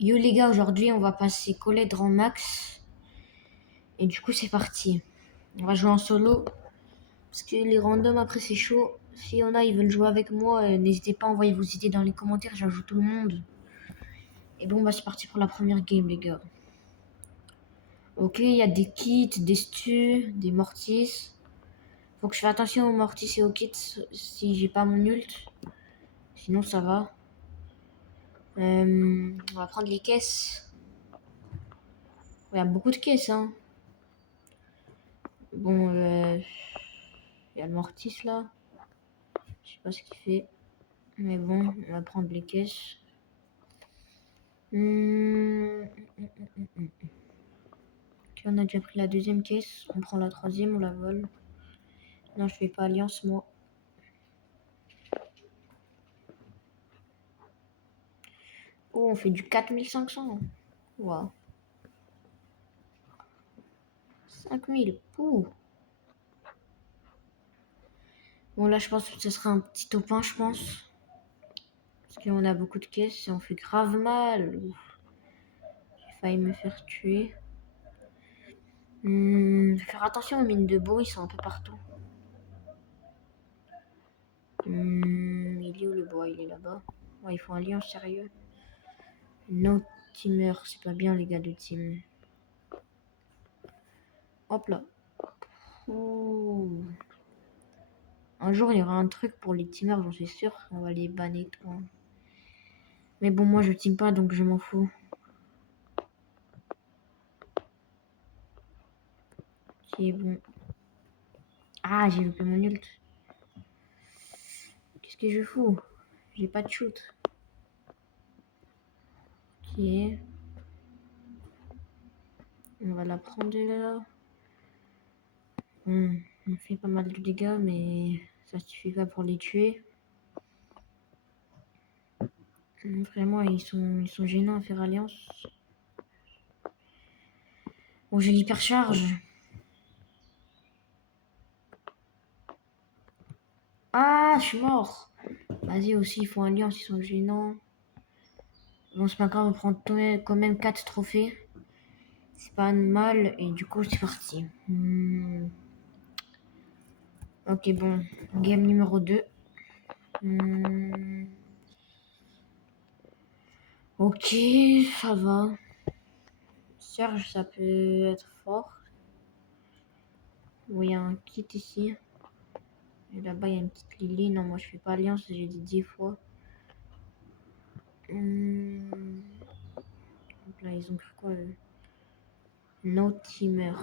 Yo les gars, aujourd'hui on va passer Colette en max. Et du coup c'est parti. On va jouer en solo. Parce que les randoms après c'est chaud. S'il y en a ils veulent jouer avec moi, n'hésitez pas à envoyer vos idées dans les commentaires, j'ajoute tout le monde. Et bon bah c'est parti pour la première game les gars. Ok, il y a des kits, des stus, des mortis. Faut que je fasse attention aux mortis et aux kits si j'ai pas mon ult. Sinon ça va. On va prendre les caisses. Il y a beaucoup de caisses hein. Bon, il y a le mortis là. Je sais pas ce qu'il fait. Mais bon, on va prendre les caisses. Ok, on a déjà pris la deuxième caisse. On prend la troisième, on la vole. Non, je fais pas alliance, moi. Oh, on fait du 4500. Waouh. 5000. Ouh. Bon, là, je pense que ce sera un petit topin, je pense. Parce qu'on a beaucoup de caisses et on fait grave mal. Ouf. J'ai failli me faire tuer. Faire attention aux mines de beau, ils sont un peu partout. Il est où le bois? Il est là-bas. Ouais, ils font alliance, sérieux. No teamer, c'est pas bien les gars de team. Hop là. Ouh. Un jour il y aura un truc pour les teamers, j'en suis sûr. On va les banner tout. Mais bon, moi je team pas donc je m'en fous. Ok, bon. Ah, j'ai loupé mon ult. Qu'est-ce que je fous? J'ai pas de shoot. Ok. On va la prendre là. On fait pas mal de dégâts, mais ça suffit pas pour les tuer. Vraiment, ils sont gênants à faire alliance. Bon, j'ai l'hypercharge. Ah, je suis mort. Vas-y aussi, ils font alliance, ils sont gênants. Bon, c'est pas grave, on prend quand même 4 trophées. C'est pas mal, et du coup, c'est parti. Ok, bon. Game numéro 2. Ok, ça va. Serge, ça peut être fort. Bon, il y a un kit ici. Et là-bas, il y a une petite Lily. Non, moi, je fais pas alliance, j'ai dit 10 fois. Donc là, ils ont pris quoi No teamer.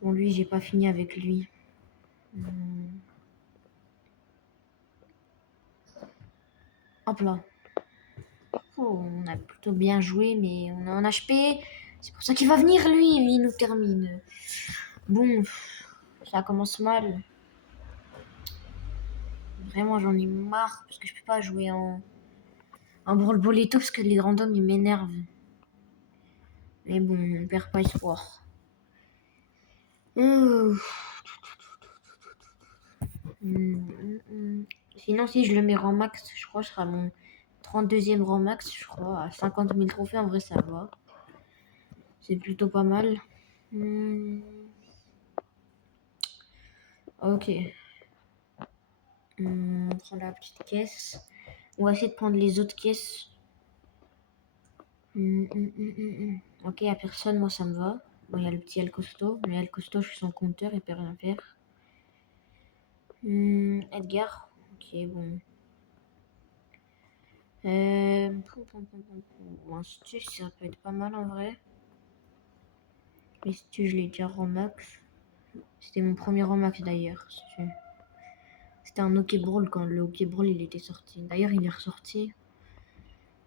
Bon, lui, j'ai pas fini avec lui. Hop là. Oh, on a plutôt bien joué, mais on a un HP. C'est pour ça qu'il va venir, lui. Il nous termine. Bon, ça commence mal. Vraiment, j'en ai marre parce que je peux pas jouer en Brawl Ball et tout parce que les randoms ils m'énervent. Mais bon, on perd pas espoir. Sinon, si je le mets rang max, je crois que ce sera mon 32e rang max, je crois, à 50 000 trophées. En vrai, ça va. C'est plutôt pas mal. Ok. On prend la petite caisse. On va essayer de prendre les autres caisses. Ok, il n'y a personne, moi ça me va. Bon, il y a le petit El Costo. Mais El Costo, je suis son compteur, il peut rien faire. Edgar. Ok, bon. Un stu, ça peut être pas mal en vrai. Les stu, je l'ai déjà en max. C'était mon premier en max d'ailleurs. C'était un Hockey Brawl quand le Hockey Brawl il était sorti. D'ailleurs, il est ressorti.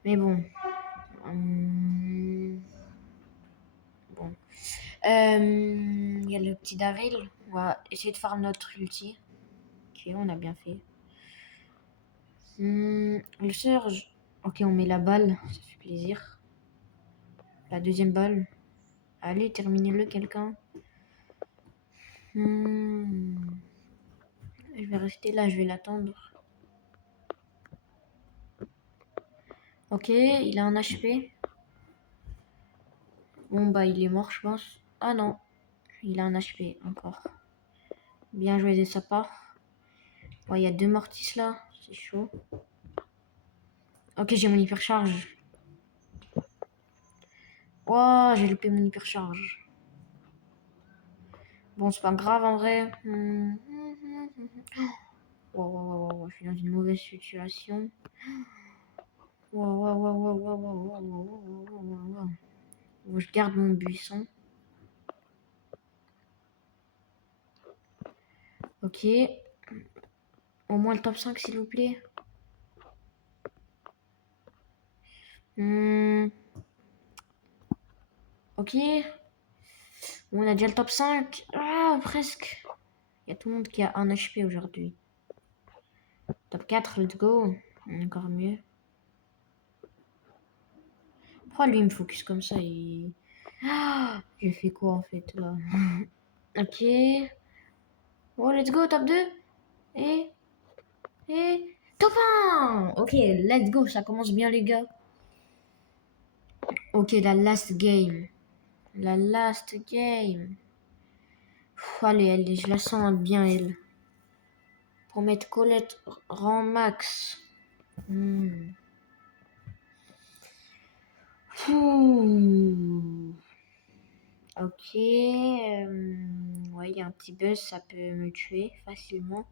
Mais bon. Bon. Il y a le petit Daryl. On va essayer de faire notre ulti. Ok, on a bien fait. Le Surge. Ok, on met la balle. Ça fait plaisir. La deuxième balle. Allez, terminez-le, quelqu'un. Je vais rester là, je vais l'attendre. Ok, il a un HP. Bon, bah, il est mort, je pense. Ah non, il a un HP encore. Bien joué de sa part. Ouais, il y a 2 mortis là, c'est chaud. Ok, j'ai mon hypercharge. Oh, j'ai loupé mon hypercharge. Bon, c'est pas grave en vrai. Oh, je suis dans une mauvaise situation. Bon, je garde mon buisson. Ok. Au moins le top 5, s'il vous plaît. Ok. Bon, on a déjà le top 5. Ah, presque. Il y a tout le monde qui a un HP aujourd'hui. Top 4, let's go. Encore mieux. Pourquoi lui il me focus comme ça Ah, j'ai fait quoi en fait là? Ok. Oh, let's go, top 2. Et. Top 1. Ok, let's go, ça commence bien les gars. Ok, la last game. La last game. Allez, allez, je la sens bien elle. Pour mettre Colette rang max. Ok. Ouais, il y a un petit buzz, ça peut me tuer facilement.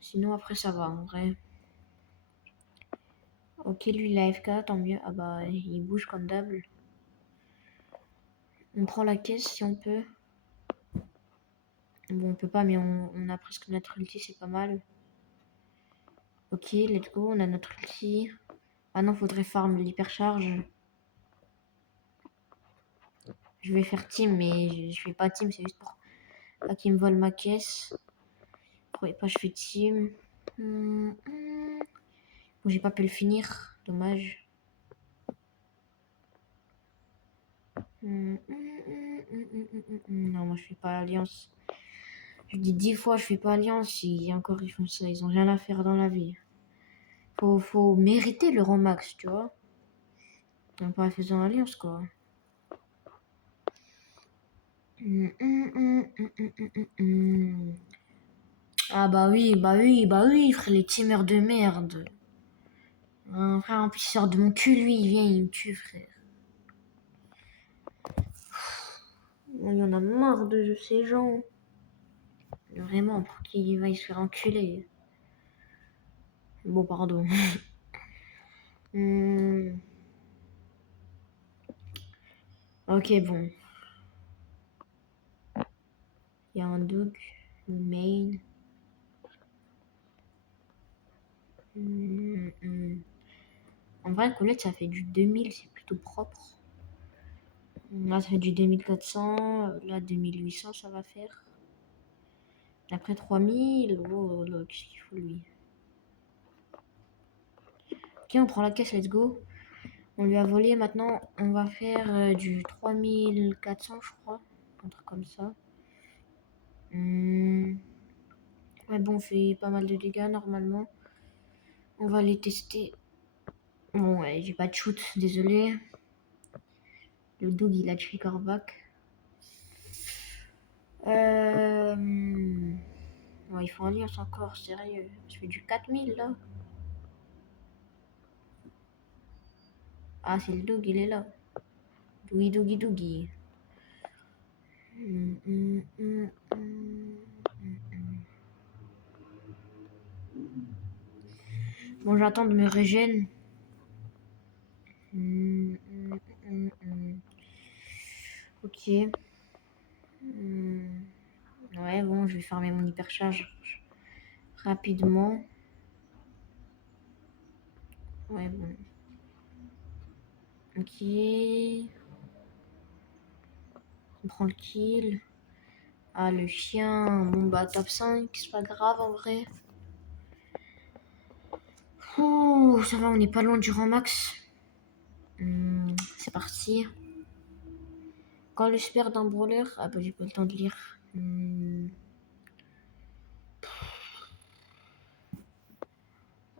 Sinon, après, ça va en vrai. Ok, lui, il a FK, tant mieux. Ah bah, il bouge comme d'hab. On prend la caisse si on peut. Bon, on peut pas, mais on a presque notre ulti, c'est pas mal. Ok, let's go, on a notre ulti. Ah non, faudrait farm l'hypercharge. Je vais faire team, mais je fais pas team, c'est juste pour pas qu'il me vole ma caisse. Croyez pas, je fais team. Bon, j'ai pas pu le finir, dommage. Non, moi je fais pas alliance. Je dis 10 fois, je fais pas alliance. Et encore, ils font ça. Ils ont rien à faire dans la vie. Faut mériter le rang max, tu vois. En pas faisant alliance, quoi. Ah bah oui, frère, les teamers de merde. Un frère, en plus, il sort de mon cul, lui, il vient, il me tue, frère. Il y en a marre de ces gens. Vraiment, pour qu'il va se faire enculer. Bon, pardon. Ok, bon. Il y a un Doug, main. En vrai, Colette, ça fait du 2000, c'est plutôt propre. Là, ça fait du 2400. Là, 2800, ça va faire. Après 3000. Oh là, qu'est-ce qu'il faut lui? Ok, on prend la caisse, let's go. On lui a volé, maintenant on va faire du 3400 je crois. Un truc comme ça. Ouais bon, on fait pas mal de dégâts normalement. On va les tester. Bon ouais, j'ai pas de shoot, désolé. Le dog il a tué Corvac. Ouais, il faut en alliance encore, sérieux. Je fais du 4000 là. Ah c'est le dog, il est là. Dougi dougi dougi. Bon, j'attends de me régène. Ok. Ouais, bon, je vais farmer mon hypercharge rapidement. Ouais, bon. Ok. On prend le kill. Ah, le chien. Bon, bah, top 5, c'est pas grave en vrai. Ouh, ça va, on n'est pas loin du rang max. C'est parti. Quand le super d'un brawler. Ah, bah, j'ai pas le temps de lire.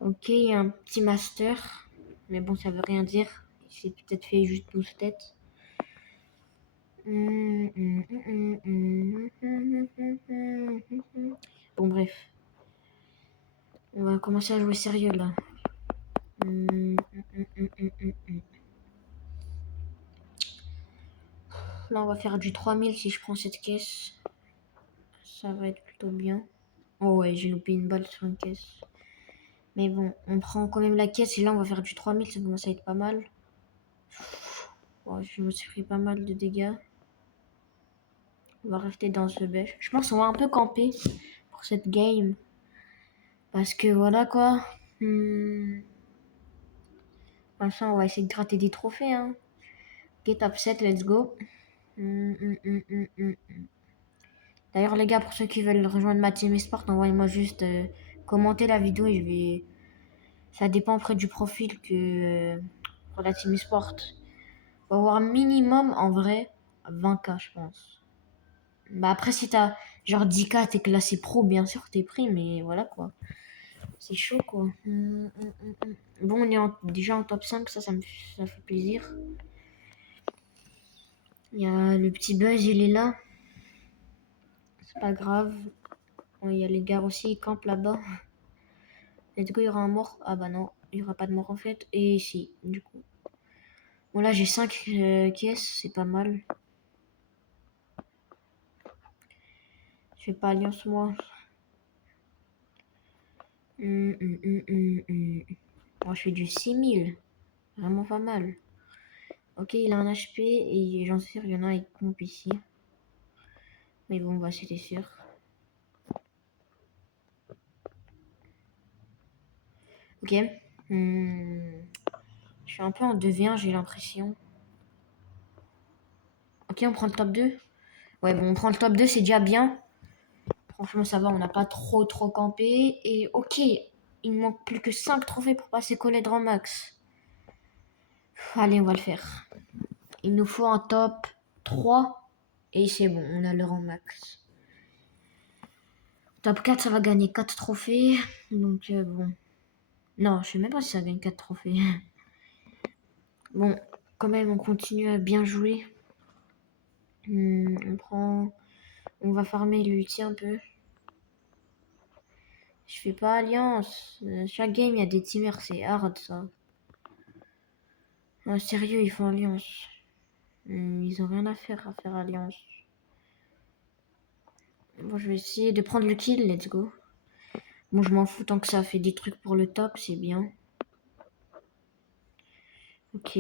Ok, il y a un petit master. Mais bon, ça veut rien dire. J'ai peut-être fait juste 12 têtes. Bon, bref. On va commencer à jouer sérieux là. Là, on va faire du 3000 si je prends cette caisse. Ça va être plutôt bien. Oh ouais, j'ai loupé une balle sur une caisse. Mais bon, on prend quand même la caisse et là, on va faire du 3000. Ça commence à être pas mal. Oh, je me suis pris pas mal de dégâts. On va rester dans ce bêche. Je pense qu'on va un peu camper pour cette game. Parce que voilà quoi. Enfin, on va essayer de gratter des trophées. Hein. Ok, top 7, let's go. D'ailleurs, les gars, pour ceux qui veulent rejoindre ma team esport, envoyez-moi juste commenter la vidéo et je vais. Ça dépend après du profil que pour la team esport. On va avoir minimum en vrai 20K, je pense. Bah après, si t'as genre 10K, t'es classé pro, bien sûr, t'es pris, mais voilà quoi. C'est chaud quoi. Bon, on est déjà en top 5, ça fait plaisir. Il y a le petit Buzz, il est là. C'est pas grave. Bon, il y a les gars aussi, ils campent là-bas. Let's go, il y aura un mort. Ah bah non, il y aura pas de mort en fait. Et si, du coup. Bon là, j'ai 5 caisses, c'est pas mal. Je fais pas alliance moi. Moi, je fais du 6000. Vraiment pas mal. Ok, il a un HP et j'en suis sûr, il y en a un qui pompe ici. Mais bon, bah c'était sûr. Ok. Je suis un peu en 2v1, j'ai l'impression. Ok, on prend le top 2. Ouais, bon, on prend le top 2, c'est déjà bien. Franchement, ça va, on n'a pas trop campé. Et ok, il me manque plus que 5 trophées pour passer Coledran Max. Allez, on va le faire. Il nous faut un top 3. Et c'est bon, on a le rang max. Top 4, ça va gagner 4 trophées. Donc bon. Non, je sais même pas si ça gagne 4 trophées. Bon, quand même, on continue à bien jouer. On va farmer l'ulti un peu. Je fais pas alliance. Chaque game, il y a des teamers, c'est hard ça. Non, sérieux, ils font alliance. Ils ont rien à faire alliance. Bon, je vais essayer de prendre le kill, let's go. Bon, je m'en fous tant que ça fait des trucs pour le top, c'est bien. Ok.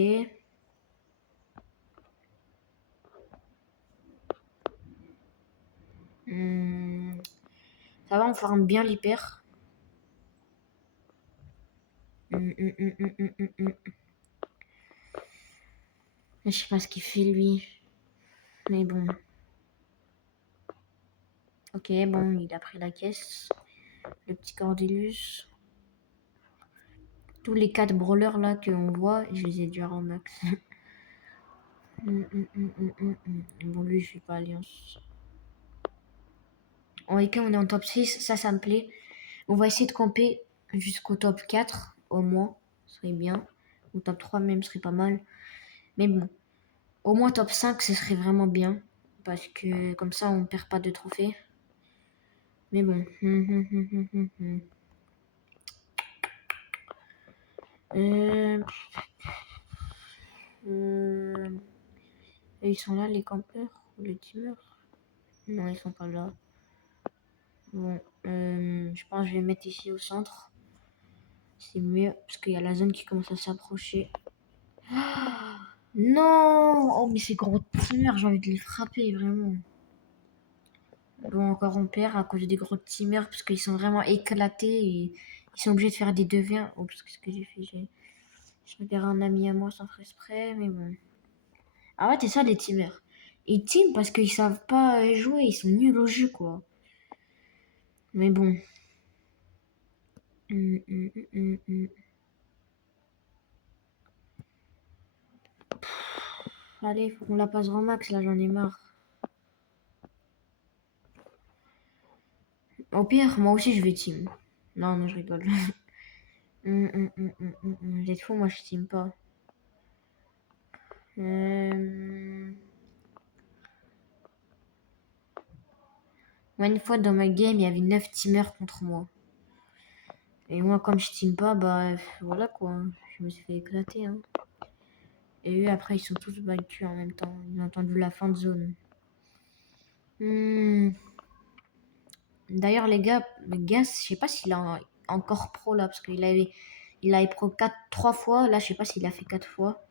Ça va, on farme bien l'hyper. Je sais pas ce qu'il fait lui. Mais bon. Ok, bon, il a pris la caisse. Le petit Cordelius. Tous les 4 brawlers là qu'on voit, je les ai déjà en max. Bon, lui, je fais pas alliance. En ok, on est en top 6, ça me plaît. On va essayer de camper jusqu'au top 4, au moins. Ce serait bien. Ou top 3 même, ce serait pas mal. Mais bon, au moins top 5, ce serait vraiment bien. Parce que comme ça, on perd pas de trophées. Mais bon. Ils sont là, les campeurs ou les teamers? Non, ils sont pas là. Bon, je pense que je vais mettre ici au centre. C'est mieux parce qu'il y a la zone qui commence à s'approcher. Ah non! Oh, mais ces gros teamers, j'ai envie de les frapper, vraiment. Bon, encore on perd à cause des gros teamers parce qu'ils sont vraiment éclatés et ils sont obligés de faire des 2v1. Oh, parce que ce que j'ai fait, je repère un ami à moi sans faire exprès, mais bon. Ah ouais, c'est ça les teamers. Ils team parce qu'ils savent pas jouer, ils sont nuls au jeu, quoi. Mais bon. Allez, faut qu'on la passe en max, là, j'en ai marre. Au pire, moi aussi, je vais team. Non, non, je rigole. Vous êtes fous, moi je team pas. Moi, une fois dans ma game, il y avait 9 teamers contre moi. Et moi, comme je team pas, bah voilà quoi. Je me suis fait éclater. Hein. Et eux, après, ils sont tous battus en même temps. Ils ont entendu la fin de zone. D'ailleurs, les gars, je sais pas s'il est encore pro là, parce il avait pro 3 fois. Là, je sais pas s'il a fait 4 fois.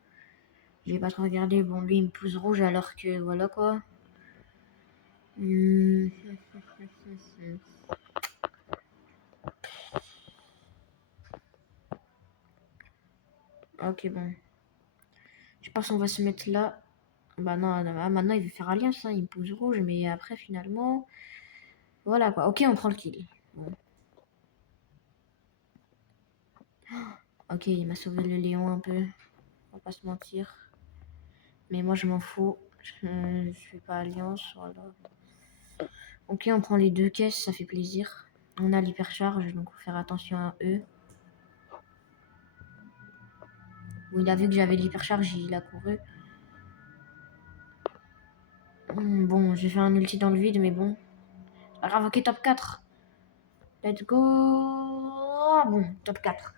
J'ai pas trop regardé. Bon, lui, il me pousse rouge alors que voilà quoi. Ok, bon. Je pense qu'on va se mettre là. Bah non, maintenant il veut faire alliance, hein, il me pousse rouge, mais après finalement. Voilà quoi. Ok, on prend le kill. Bon. Ok, il m'a sauvé le lion un peu. On va pas se mentir. Mais moi je m'en fous. Je fais pas alliance, voilà. Ok, on prend les 2 caisses, ça fait plaisir. On a l'hypercharge, donc faut faire attention à eux. Bon, il a vu que j'avais l'hypercharge, il a couru. Bon, j'ai fait un ulti dans le vide, mais bon. C'est pas grave, ok, top 4. Let's go. Bon, top 4.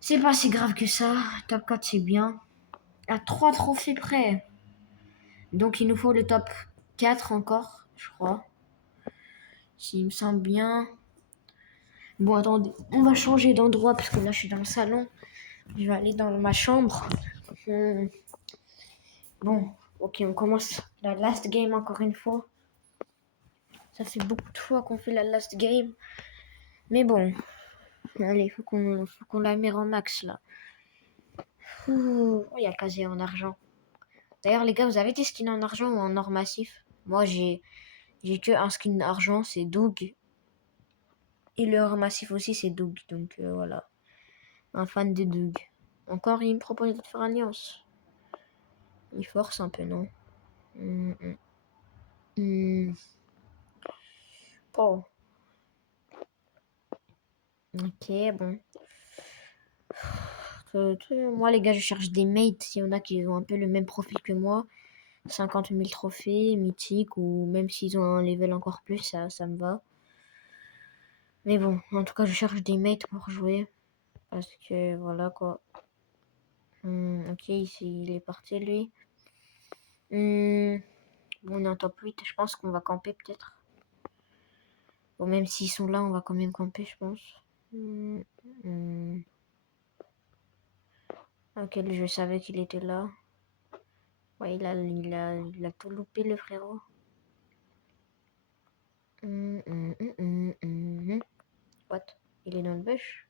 C'est pas si grave que ça. Top 4, c'est bien. À 3 trophées près. Donc, il nous faut le top 4 encore, je crois. S'il me semble bien. Bon, attendez, on va changer d'endroit parce que là, je suis dans le salon. Je vais aller dans ma chambre. Bon, ok, on commence la last game encore une fois. Ça fait beaucoup de fois qu'on fait la last game. Mais bon, allez, faut qu'on la mette en max là. Oh, il y a casé en argent. D'ailleurs, les gars, vous avez des skins en argent ou en or massif? Moi, j'ai que un skin argent, c'est Doug. Et le or massif aussi, c'est Doug. Donc voilà. Un fan de Doug. Encore, il me propose de faire alliance. Il force un peu, non? Oh. Ok, bon. Moi, les gars, je cherche des mates. Il y en a qui ont un peu le même profil que moi. 50 000 trophées, mythiques, ou même s'ils ont un level encore plus, ça me va. Mais bon, en tout cas, je cherche des mates pour jouer. Parce que voilà quoi. Ok, ici, il est parti lui. Bon, on est en top 8, je pense qu'on va camper peut-être. Bon, même s'ils sont là, on va quand même camper, je pense. Ok, je savais qu'il était là. Ouais, il a tout loupé le frérot. What? Il est dans le bush?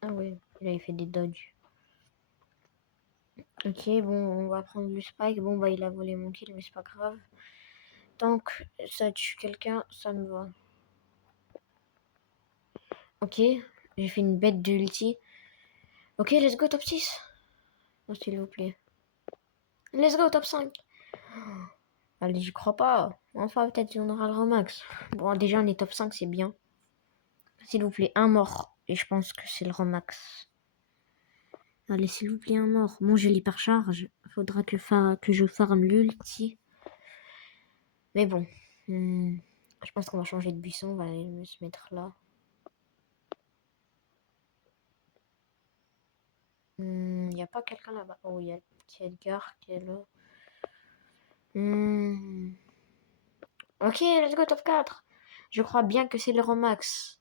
Ah ouais, il avait fait des dodges. Ok, bon, on va prendre le spike. Bon, bah, il a volé mon kill, mais c'est pas grave. Tant que ça tue quelqu'un, ça me va. Ok, j'ai fait une bête de ulti. Ok, let's go top 6. Oh, s'il vous plaît. Let's go top 5. Allez, j'y crois pas. Enfin, peut-être on aura le remax. Bon, déjà, on est top 5, c'est bien. S'il vous plaît, un mort. Et je pense que c'est le remax. Allez, s'il vous plaît, un mort. Bon, j'ai l'hypercharge. Faudra que je farme l'ulti. Mais bon. Je pense qu'on va changer de buisson. On va aller se mettre là. Il n'y a pas quelqu'un là-bas. Oh, il y a Edgar qui est là. Ok, let's go top 4. Je crois bien que c'est le remax.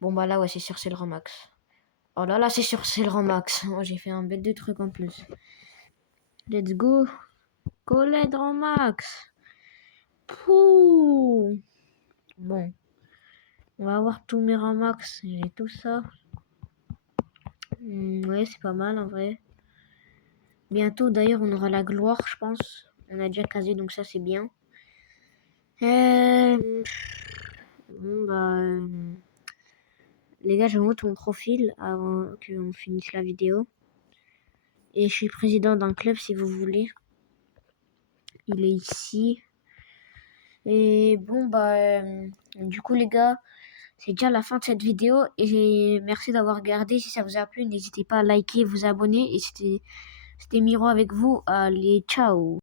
Bon, bah là, ouais, c'est sûr, c'est le remax. Oh là là, c'est sûr, c'est le remax. Oh, j'ai fait un bête de truc en plus. Let's go. Collède remax. Pouh. Bon. On va avoir tous mes remax. J'ai tout ça. Ouais, c'est pas mal en vrai. Bientôt, d'ailleurs, on aura la gloire, je pense. On a déjà casé, donc ça, c'est bien. Bon, bah... les gars, je vous montre mon profil avant qu'on finisse la vidéo. Et je suis président d'un club si vous voulez. Il est ici. Et bon, bah, du coup, les gars, c'est déjà la fin de cette vidéo et merci d'avoir regardé. Si ça vous a plu, n'hésitez pas à liker, vous abonner et c'était Miro avec vous. Allez, ciao!